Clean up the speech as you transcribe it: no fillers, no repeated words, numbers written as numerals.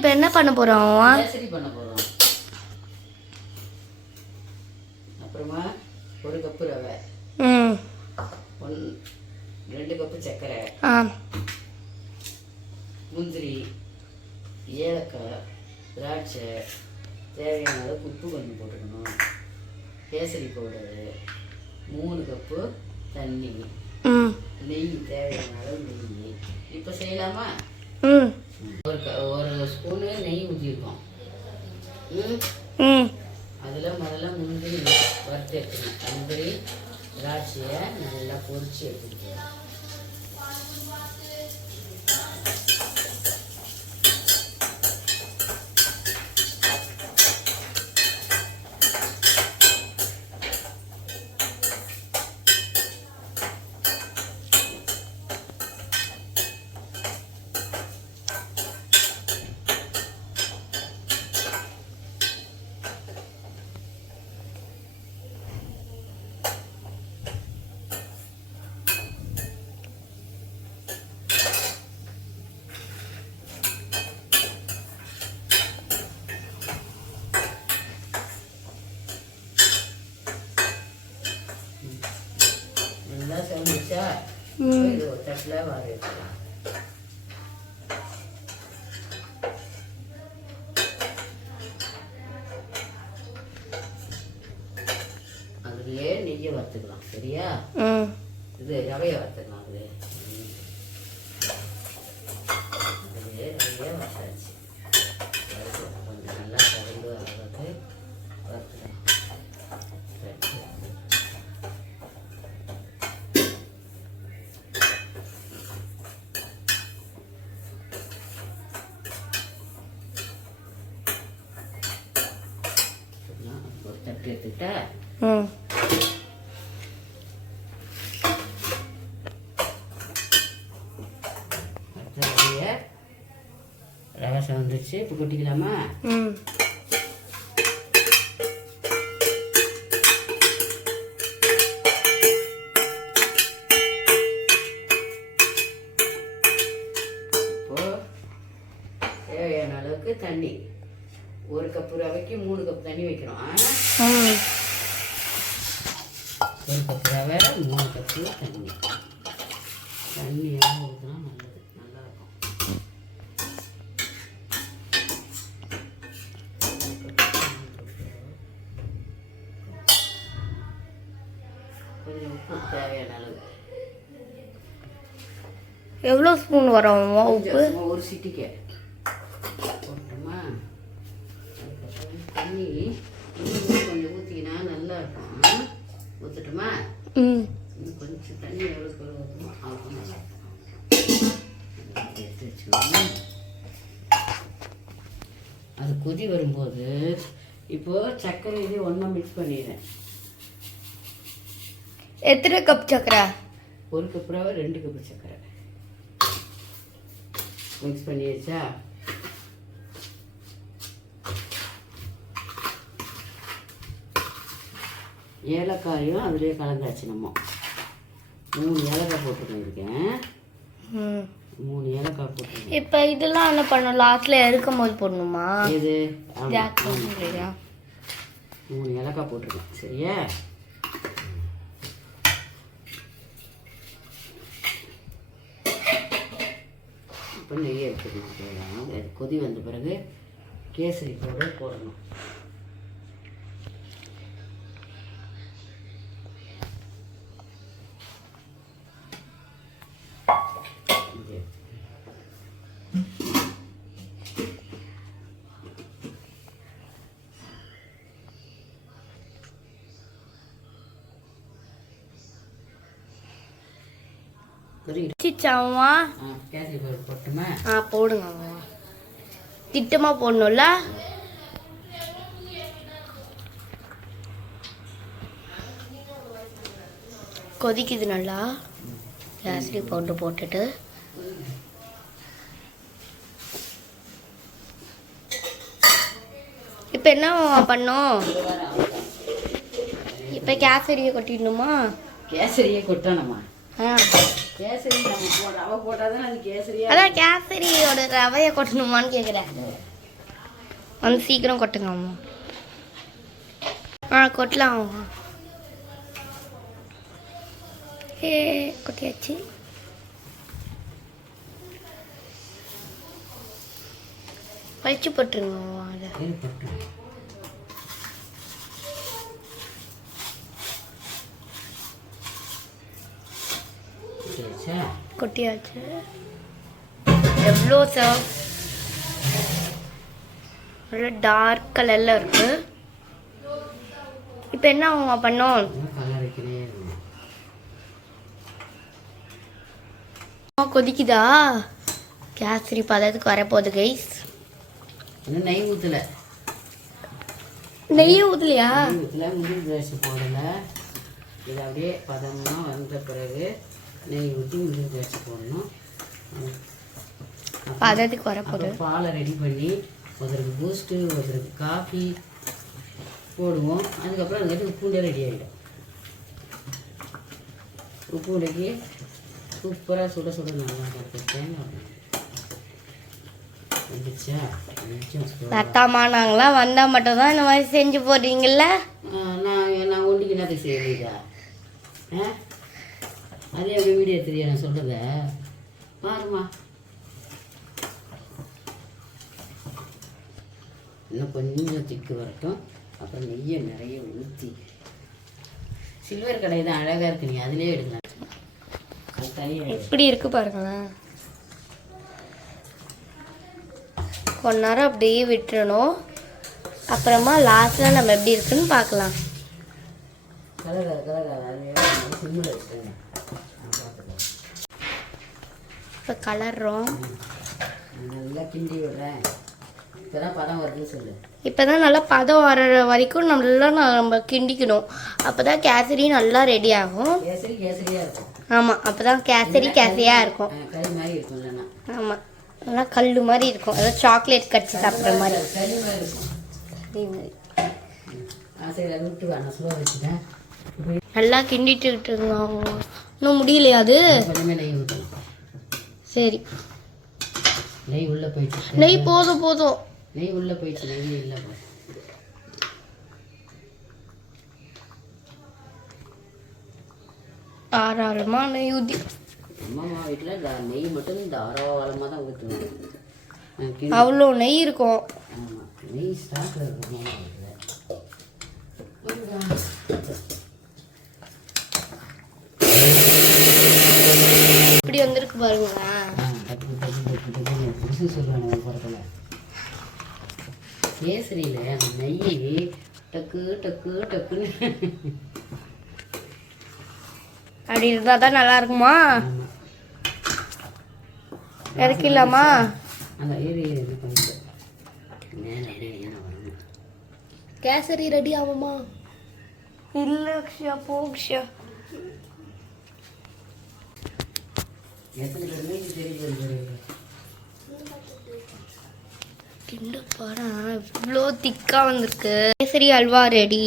இப்போ என்ன பண்ண போகிறோம்? கேசரி பண்ண போகிறோம். அப்புறமா 1 கப்பு ரவை, 2 கப்பு சர்க்கரை, முந்திரி, ஏலக்காய், திராட்சை, தேவையான அளவு உப்பு கொஞ்சம் போட்டுக்கணும், கேசரி பவுடரு, 3 கப்பு தண்ணி, நெய் தேவையான அளவு நெய். இப்போ செய்யலாமா? ஒரு ஸ்பூனு நெய் ஊற்றிருக்கோம். அதில் முதல்ல முந்திரி வறுத்து எடுத்துக்கணும். முந்திரி திராட்சையை நல்லா பொரிச்சு எடுத்துக்கணும். செஞ்சிச்சா இது ஒரு தட்டில் வர வைக்கலாம். அதுலேயே நெய்யை வறுத்துக்கலாம். சரியா? இது ரவையை வறுத்துக்கலாம். அதுலேயே ரவையை வறுத்தாச்சு. கொஞ்சம் நல்லா கலந்து அளவுக்கு வறுத்துக்கலாம். தட்டி எடுத்துக்கிட்டா ரவை வந்துருச்சு. இப்போ கொட்டிக்கலாமா? இப்போ தேவையான அளவுக்கு தண்ணி. 1 கப்பு ரவைக்கு 3 கப் தண்ணி வைக்கிறோம். 1 கப்பு ரவை 3 கப்பு தண்ணி. தண்ணி எல்லாம் ஊற்றினா நல்லது, நல்லா இருக்கும். கொஞ்சம் உப்பு தேவையான அளவு. எவ்வளோ ஸ்பூன் வரும் உப்பு? ஒரு சிட்டிக்கை போட்டோமா? தண்ணி கொஞ்சம் ஊற்றிக்கினா நல்லா இருக்கும். ஊற்றட்டுமா? கொஞ்சம் தண்ணி எவ்வளோ ஊற்றணும் அவ்வளோ நல்லா இருக்கும். எடுத்து வச்சுக்கணும். அது கொதி வரும்போது இப்போது சர்க்கரை இது ஒன்றா மிக்ஸ் பண்ணிடுறேன். எத்தனை கப் சர்க்கரை? 1 கப் ரவை 2 கப்பு சர்க்கரை மிக்ஸ் பண்ணிடுச்சா? ஏலக்காயும் அதுலேயே கலந்தாச்சு. நம்ம 3 ஏலக்காய் போட்டுருக்கேன். 3 ஏலக்காய் போட்டுருக்கேன். இப்போ இதெல்லாம் என்ன பண்ணணும்? லாஸ்ட்டில் இறக்கும் போது போடணுமா? இது 3 ஏலக்காய் போட்டிருக்கேன். சரியா? இப்போ நெய்யை எடுத்துக்கணும். அது கொதி வந்த பிறகு கேசரி பவுடர் போடணும். கேசரி பவுடர் போட்டுமா? போடுங்க. திட்டமாக போடணும்ல? கொதிக்குது நல்லா. கேசரி பவுடர் போட்டுட்டு இப்போ என்ன பண்ணோம்? இப்போ கேசரியை கொட்டிடணுமா? கேசரியை கொட்டணுமா? கேசரி நம்ம ரவை போட்டால் தான் அது கேசரியா. அதான் கேசரியோட ரவையை கொட்டணுமான்னு கேட்குறேன். வந்து சீக்கிரம் கொட்டுங்க அம்மா. கொட்டலாம் அம்மா. கொட்டியாச்சு. பழிச்சு போட்டுருங்க அதை. கொட்டியாச்சு. எவ்வளோ சார் நல்லா டார்க் கலரில் இருக்கு. இப்போ என்ன பண்ணோம்? கொதிக்குதா? கேசரி பதத்துக்கு வரப்போகுது கைஸ். நெய் ஊற்றல. நெய் ஊற்றலையா? ஊற்றல, முந்திரி திராட்சை போடலை. இது அப்படியே பதமாக வந்த பிறகு நெய் ஊற்றி முந்திரி திராட்சை போடணும். பதத்துக்கு வரப்போகுது. பாலை ரெடி பண்ணி ஒருத்தருக்கு பூஸ்ட்டு ஒருத்தருக்கு காஃபி போடுவோம். அதுக்கப்புறம் அதுக்கு உப்புண்டே ரெடி ஆகிடும். உப்பு உடைக்கி சூப்பராக சுட சுட நல்லா கற்றுக்கிட்டேன். சத்தாமானாங்களாம் வந்தால் மட்டும்தான் இந்த மாதிரி செஞ்சு போடுறீங்கல்ல. நான் ஒண்டிக்கு என்னத்தை செய்யலையா? அதே அப்படி வீடியோ தெரியும் நான் சொல்கிறத பாருமா. இன்னும் கொஞ்சம் திக்கு வரட்டும். அப்புறம் நெய்யை நிறைய ஊற்றி சில்வர் கடை தான் அழகாக இருக்கு. நீ அதிலே எடுக்கலாம். எப்படி இருக்கு பாருங்களேன். கொஞ்ச நேரம் அப்படியே விட்டுறணும். அப்புறமா லாஸ்ட்டில் நம்ம எப்படி இருக்குன்னு பார்க்கலாம். இப்போ கலர்றோம். நல்லா கிண்டி விடுறேன். இப்போதான் பதம் வருதுன்னு சொல்லு. இப்போ தான் நல்லா பதம் வர்ற வரைக்கும் நல்லா நம்ம கிண்டிக்கணும். அப்போ தான் கேசரி நல்லா ரெடி ஆகும். கேசரி கேசரியாக இருக்கும். ஆமாம், அப்போ தான் கேசரியாக இருக்கும். கறி மாதிரி இருக்கும். இல்லைன்னா ஆமாம், நல்லா கல் மாதிரி இருக்கும். அதாவது சாக்லேட் கடிச்சு சாப்பிட்ற மாதிரி. கறி மாதிரி இருக்கும். அதே மாதிரி சரி, அதை விட்டு நான் ஸ்லோ வச்சுட்டேன். நல்லா கிண்டிட்டு இன்னும் முடியலையா அது? கொஞ்சமே நெய் ஊற்றணும். சரி, நெய் உள்ளே போயிடுச்சு. நெய் போதும் போதும். நெய் உள்ளே போயிடுச்சு. நெய் இல்லை தாராளமாக நெய் ஊற்றி. அம்மா வீட்டில் நெய் மட்டும் தாராளமாக தான் ஊற்றுவேன். அவ்வளோ நெய் இருக்கும். ஆமாம், நெய் ஸ்டாக்கில் இருக்கும் அம்மா வீட்டில். இப்படி வந்திருக்கு பாருங்களேன். சொல்லுவாங்க ஒரு படத்தில் கேசரியில் அந்த நெய் டக்கு டக்கு டக்குன்னு அப்படி இருந்தால் தான் நல்லா இருக்குமா? இறக்கிடலாமா? அந்த ஏரி இது பண்ணிட்டு மேலே வரணும். கேசரி ரெடி ஆகுமா? இல்லை அக்ஷயா, போக்ஷா. எத்தனை பேர் நெய் தெரியுது? கிண்டு பாரு, இவ்வளோ திக்காக வந்திருக்கு. கேசரி அல்வா ரெடி.